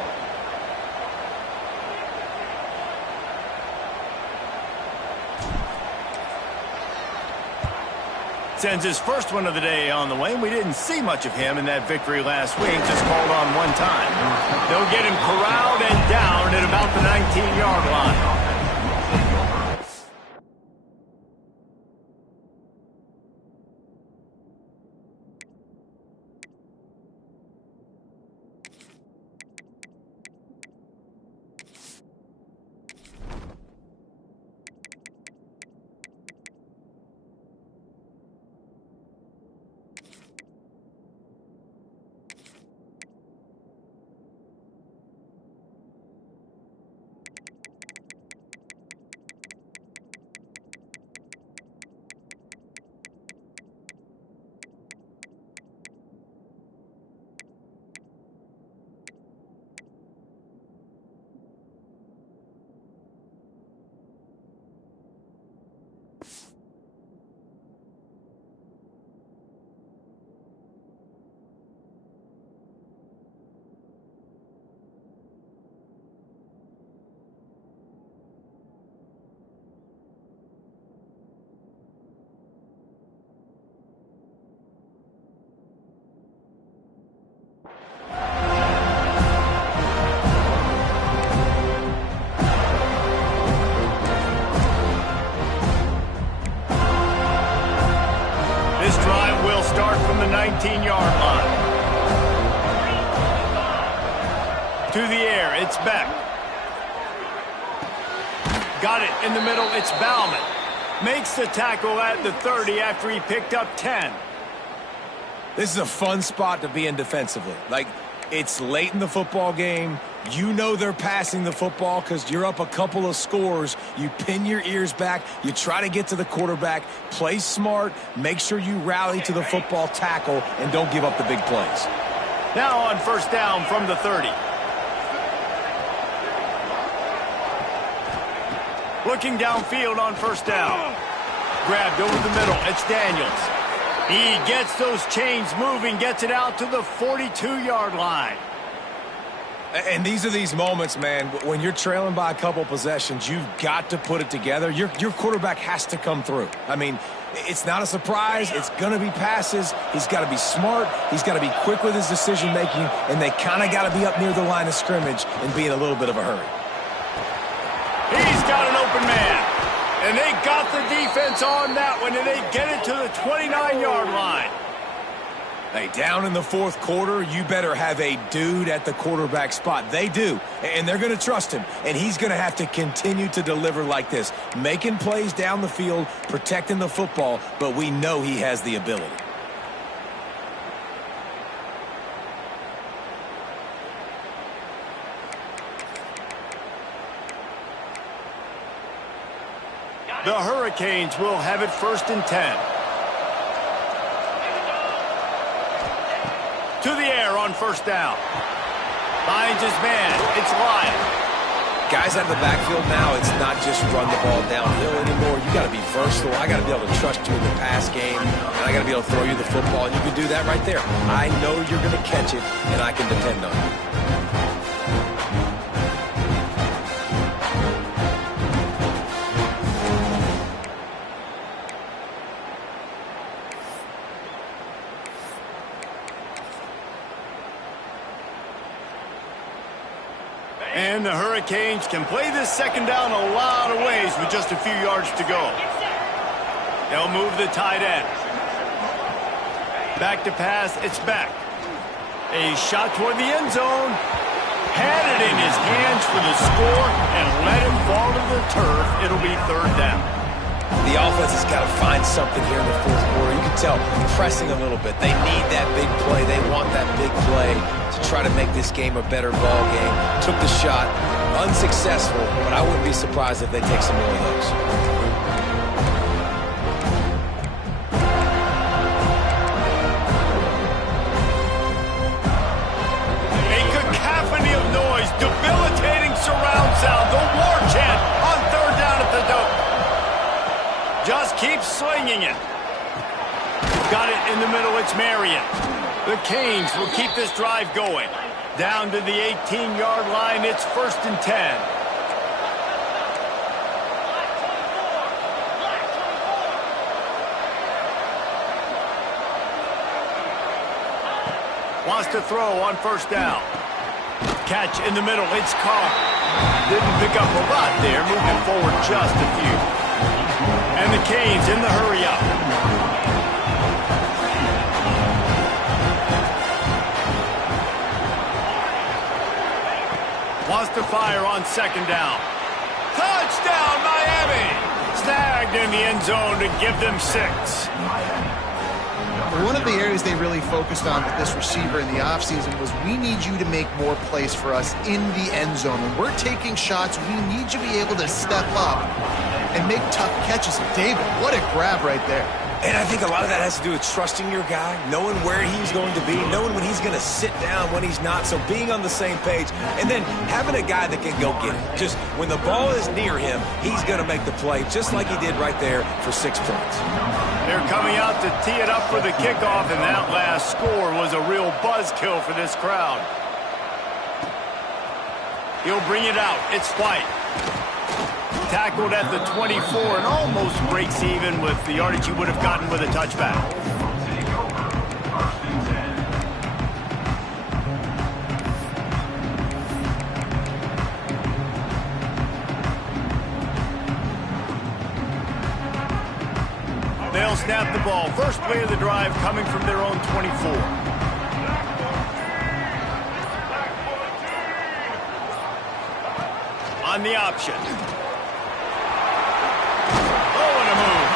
Sends his first one of the day on the way, and we didn't see much of him in that victory last week, just called on one time. They'll get him corralled and down at about the 19-yard line. 18-yard line. To the air, it's Beck. Got it in the middle, it's Bauman. Makes the tackle at the 30 after he picked up 10. This is a fun spot to be in defensively. Like, it's late in the football game. You know they're passing the football because you're up a couple of scores. You pin your ears back. You try to get to the quarterback. Play smart. Make sure you rally to the football tackle and don't give up the big plays. Now on first down from the 30. Looking downfield on first down. Grabbed over the middle. It's Daniels. He gets those chains moving, gets it out to the 42-yard line. And these are these moments, man, when you're trailing by a couple possessions, you've got to put it together. Your quarterback has to come through. I mean, it's not a surprise. It's going to be passes. He's got to be smart. He's got to be quick with his decision-making, and they kind of got to be up near the line of scrimmage and be in a little bit of a hurry. He's got an open man. And they got the defense on that one, and they get it to the 29-yard line. Hey, down in the fourth quarter, you better have a dude at the quarterback spot. They do, and they're going to trust him, and he's going to have to continue to deliver like this, making plays down the field, protecting the football, but we know he has the ability. The Hurricanes will have it first and 10. To the air on first down. Finds his man. It's Lyle. Guys out of the backfield now, it's not just run the ball downhill anymore. You got to be versatile. I got to be able to trust you in the pass game, and I got to be able to throw you the football, and you can do that right there. I know you're going to catch it, and I can depend on you. And the Hurricanes can play this second down a lot of ways with just a few yards to go. They'll move the tight end. Back to pass, it's Beck. A shot toward the end zone. Had it in his hands for the score and let it fall to the turf. It'll be third down. The offense has got to find something here in the fourth quarter. You can tell pressing a little bit. They need that big play. They want that big play to try to make this game a better ball game. Took the shot, unsuccessful, but I wouldn't be surprised if they take some more of those. A cacophony of noise, debilitating surround sound, the war chant on third down at the dope. Just keep slinging it. Got it in the middle, it's Marion. The Canes will keep this drive going. Down to the 18-yard line, it's first and 10. Wants to throw on first down. Catch in the middle, it's Carr. Didn't pick up a lot there, moving forward just a few. And the Canes in the hurry-up. Wants to fire on second down. Touchdown, Miami! Snagged in the end zone to give them 6. One of the areas they really focused on with this receiver in the offseason was we need you to make more plays for us in the end zone. When we're taking shots, we need you to be able to step up and make tough catches. David, what a grab right there. And I think a lot of that has to do with trusting your guy, knowing where he's going to be, knowing when he's going to sit down, when he's not, so being on the same page, and then having a guy that can go get it. Just when the ball is near him, he's going to make the play, just like he did right there for 6 points. They're coming out to tee it up for the kickoff, and that last score was a real buzzkill for this crowd. He'll bring it out. It's White. Tackled at the 24 and almost breaks even with the yardage he would have gotten with a touchback. They'll snap the ball. First play of the drive coming from their own 24. On the option. Oh, and a move.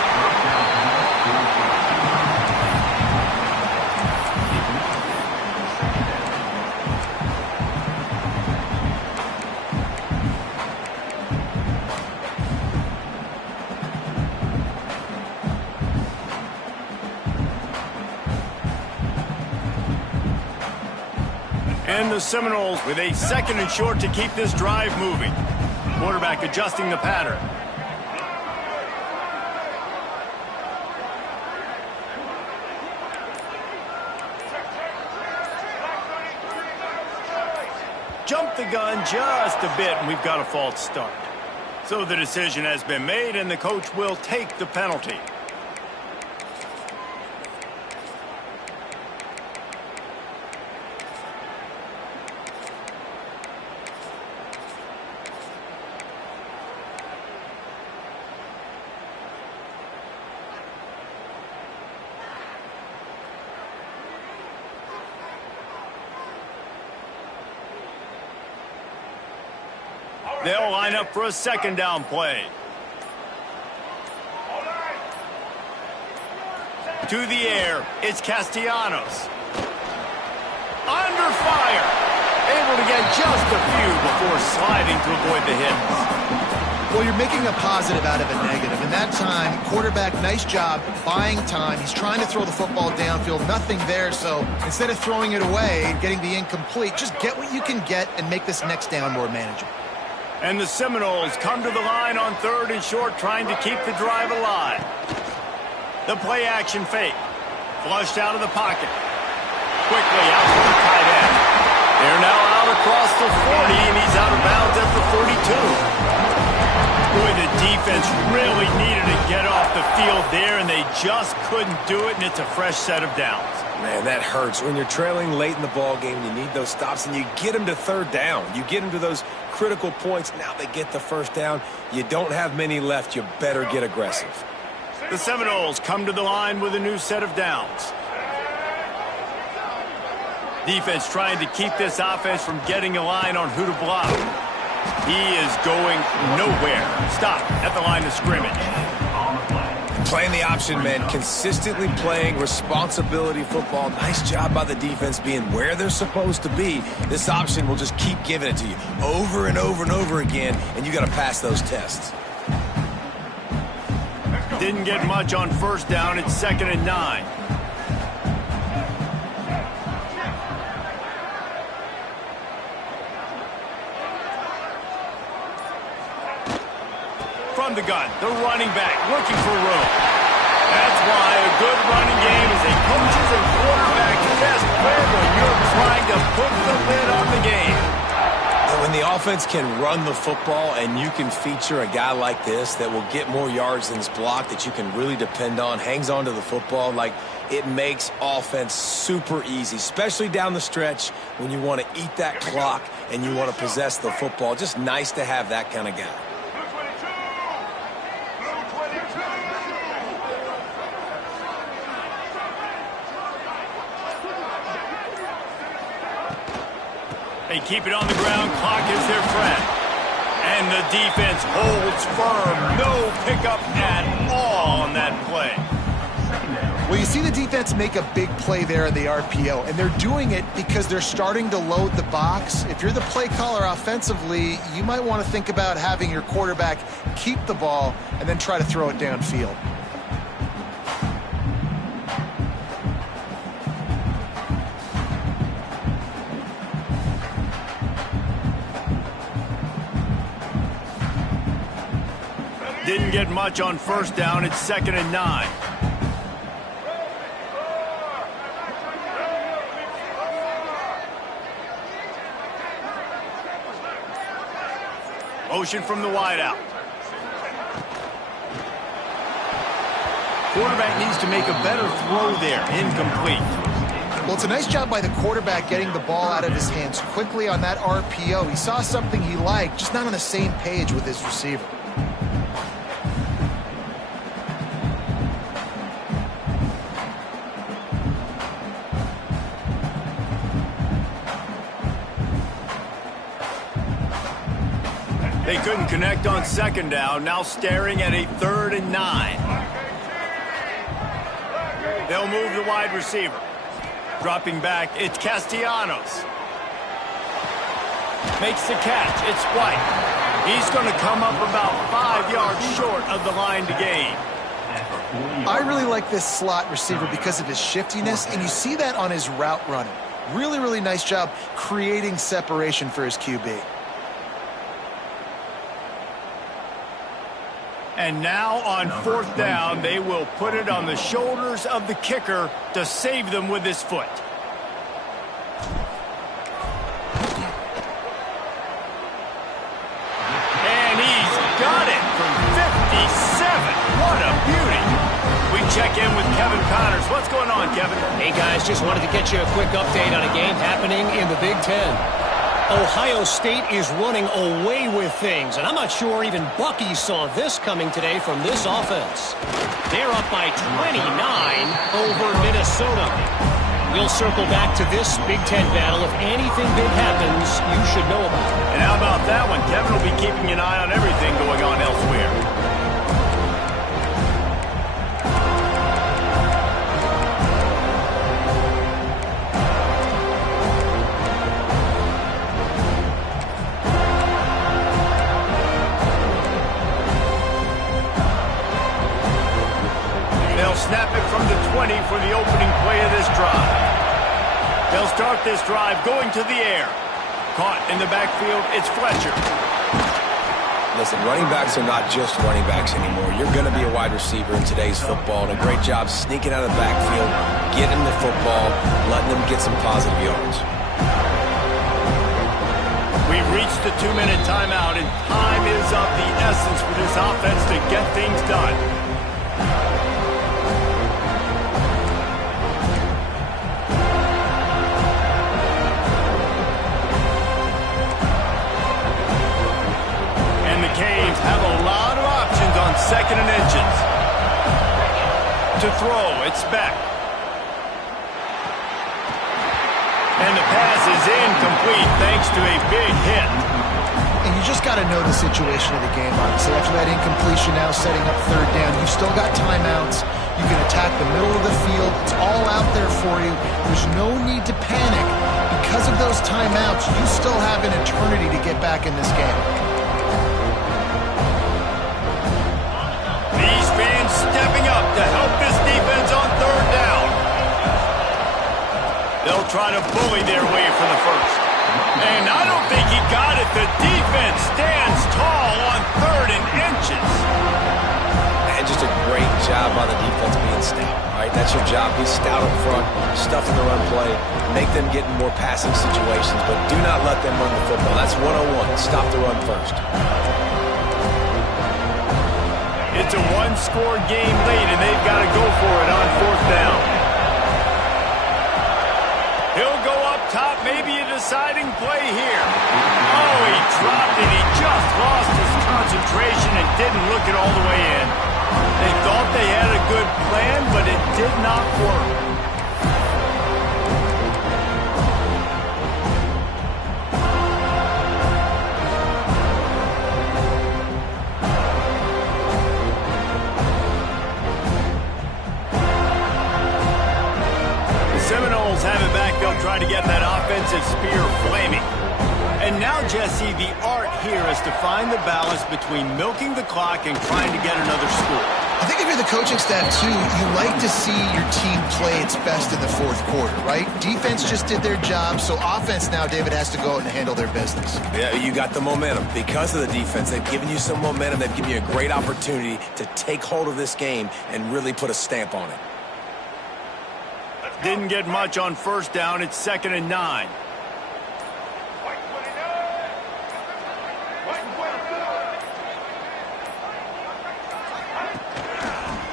And the Seminoles with a 2nd and short to keep this drive moving. Quarterback adjusting the pattern. Jumped the gun just a bit, and we've got a false start. So the decision has been made, and the coach will take the penalty. They'll line up for a 2nd down play. To the air, it's Castellanos. Under fire. Able to get just a few before sliding to avoid the hit. Well, you're making a positive out of a negative. In that time, quarterback, nice job buying time. He's trying to throw the football downfield. Nothing there, so instead of throwing it away and getting the incomplete, just get what you can get and make this next down more manageable. And the Seminoles come to the line on 3rd and short, trying to keep the drive alive. The play action fake. Flushed out of the pocket. Quickly out to the tight end. They're now out across the 40, and he's out of bounds at the 42. Boy, the defense really needed to get off the field there, and they just couldn't do it, and it's a fresh set of downs. Man, that hurts. When you're trailing late in the ball game, you need those stops, and you get them to 3rd down. You get them to those critical points. Now they get the 1st down. You don't have many left. You better get aggressive. The Seminoles come to the line with a new set of downs. Defense trying to keep this offense from getting a line on who to block. He is going nowhere. Stop at the line of scrimmage. Playing the option, man. Consistently playing responsibility football. Nice job by the defense being where they're supposed to be. This option will just keep giving it to you over and over and over again, and you got to pass those tests. Didn't get much on 1st down. It's 2nd and 9. From the gun, the running back looking for room. That's why a good running game is a coach's and quarterback's best friend when you're trying to put the lid on the game. And when the offense can run the football and you can feature a guy like this that will get more yards than his block, that you can really depend on, hangs on to the football, like, it makes offense super easy, especially down the stretch when you want to eat that clock and you want to possess the football. Just nice to have that kind of guy. They keep it on the ground. Clock is their friend. And the defense holds firm. No pickup at all on that play. Well, you see the defense make a big play there in the RPO, and they're doing it because they're starting to load the box. If you're the play caller offensively, you might want to think about having your quarterback keep the ball and then try to throw it downfield. Didn't get much on 1st down. It's 2nd and 9. Motion from the wideout. Quarterback needs to make a better throw there. Incomplete. Well, it's a nice job by the quarterback getting the ball out of his hands quickly on that RPO. He saw something he liked, just not on the same page with his receiver. They couldn't connect on second down, now staring at a 3rd and 9. They'll move the wide receiver. Dropping back, it's Castellanos. Makes the catch, it's White. He's going to come up about 5 yards short of the line to gain. I really like this slot receiver because of his shiftiness, and you see that on his route running. Really, really nice job creating separation for his QB. And now on 4th down, they will put it on the shoulders of the kicker to save them with his foot. And he's got it from 57. What a beauty. We check in with Kevin Connors. What's going on, Kevin? Hey, guys, just wanted to get you a quick update on a game happening in the Big Ten. Ohio State is running away with things, and I'm not sure even Bucky saw this coming today from this offense. They're up by 29 over Minnesota. We'll circle back to this Big Ten battle. If anything big happens, you should know about it. And how about that one? Kevin will be keeping an eye on everything going on elsewhere. Snap it from the 20 for the opening play of this drive. They'll start this drive going to the air. Caught in the backfield, it's Fletcher. Listen, running backs are not just running backs anymore. You're going to be a wide receiver in today's football, and a great job sneaking out of the backfield, getting the football, letting them get some positive yards. We've reached the 2-minute timeout, and time is of the essence for this offense to get things done. Have a lot of options on 2nd and inches. To throw, it's Beck. And the pass is incomplete thanks to a big hit. And you just got to know the situation of the game, obviously. After that incompletion, now setting up 3rd down, you've still got timeouts. You can attack the middle of the field. It's all out there for you. There's no need to panic. Because of those timeouts, you still have an eternity to get back in this game. Stepping up to help this defense on 3rd down. They'll try to bully their way for the first. And I don't think he got it. The defense stands tall on 3rd and inches. And just a great job by the defense being stout. All right, that's your job. Be stout up front, stuff in the run play, make them get in more passing situations, but do not let them run the football. That's 101. Stop the run first. It's a 1-score game late, and they've got to go for it on 4th down. He'll go up top, maybe a deciding play here. Oh, he dropped it. He just lost his concentration and didn't look it all the way in. They thought they had a good plan, but it did not work. Seminoles have it back. They'll try to get that offensive spear flaming. And now, Jesse, the art here is to find the balance between milking the clock and trying to get another score. I think if you're the coaching staff, too, you like to see your team play its best in the 4th quarter, right? Defense just did their job, so offense now, David, has to go out and handle their business. Yeah, you got the momentum. Because of the defense, they've given you some momentum. They've given you a great opportunity to take hold of this game and really put a stamp on it. Didn't get much on 1st down. It's 2nd and 9.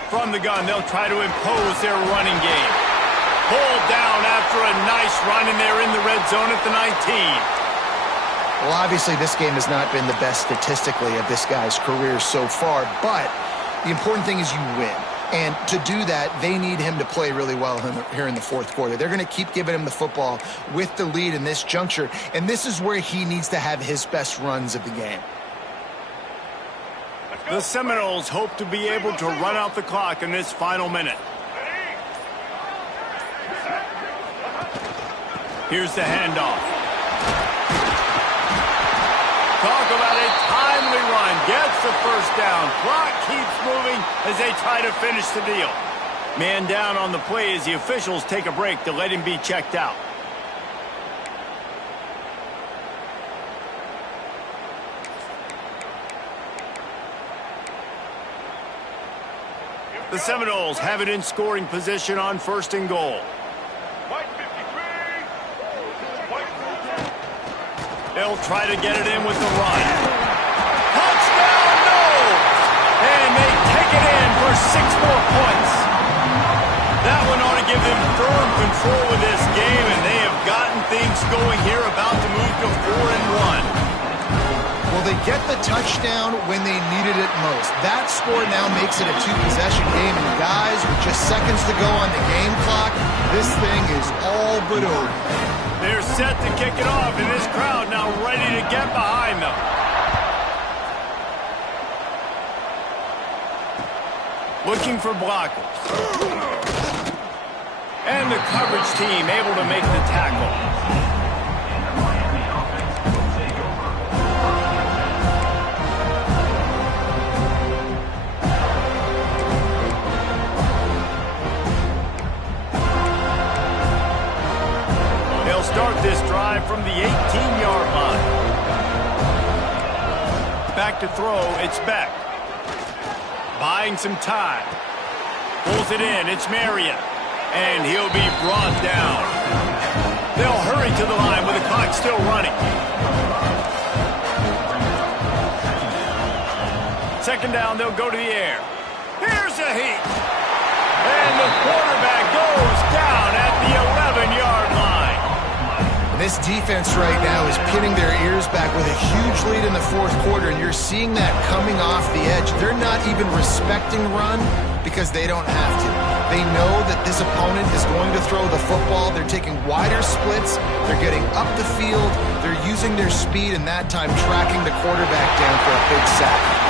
From the gun, they'll try to impose their running game. Pulled down after a nice run, and they're in the red zone at the 19. Well, obviously, this game has not been the best statistically of this guy's career so far, but the important thing is you win. And to do that, they need him to play really well here in the 4th quarter. They're going to keep giving him the football with the lead in this juncture, and this is where he needs to have his best runs of the game. The Seminoles hope to be able to run out the clock in this final minute. Here's the handoff. Talk about a timely run. Gets the first down. Clock keeps moving as they try to finish the deal. Man down on the play as the officials take a break to let him be checked out. The Seminoles have it in scoring position on 1st and goal. They'll try to get it in with the run. Touchdown, no! And they take it in for 6 more points. That one ought to give them firm control of this game, and they have gotten things going here, about to move to 4-1. Well, they get the touchdown when they needed it most. That score now makes it a 2-possession game, and guys, with just seconds to go on the game clock, this thing is all but over. They're set to kick it off, and this crowd now ready to get behind them. Looking for blockers. And the coverage team able to make the tackle. Start this drive from the 18-yard line. Back to throw, it's Beck. Buying some time. Pulls it in, it's Marion. And he'll be brought down. They'll hurry to the line with the clock still running. 2nd down, they'll go to the air. Here's a heat. And the quarterback goes down at the 11-yard line. This defense right now is pinning their ears back with a huge lead in the 4th quarter, and you're seeing that coming off the edge. They're not even respecting run because they don't have to. They know that this opponent is going to throw the football. They're taking wider splits. They're getting up the field. They're using their speed, and that time tracking the quarterback down for a big sack.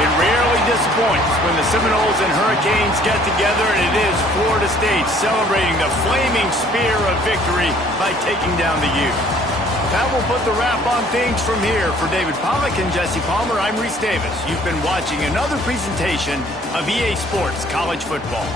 It rarely disappoints when the Seminoles and Hurricanes get together, and it is Florida State celebrating the flaming spear of victory by taking down the U. That will put the wrap on things from here. For David Pollack and Jesse Palmer, I'm Reese Davis. You've been watching another presentation of EA Sports College Football.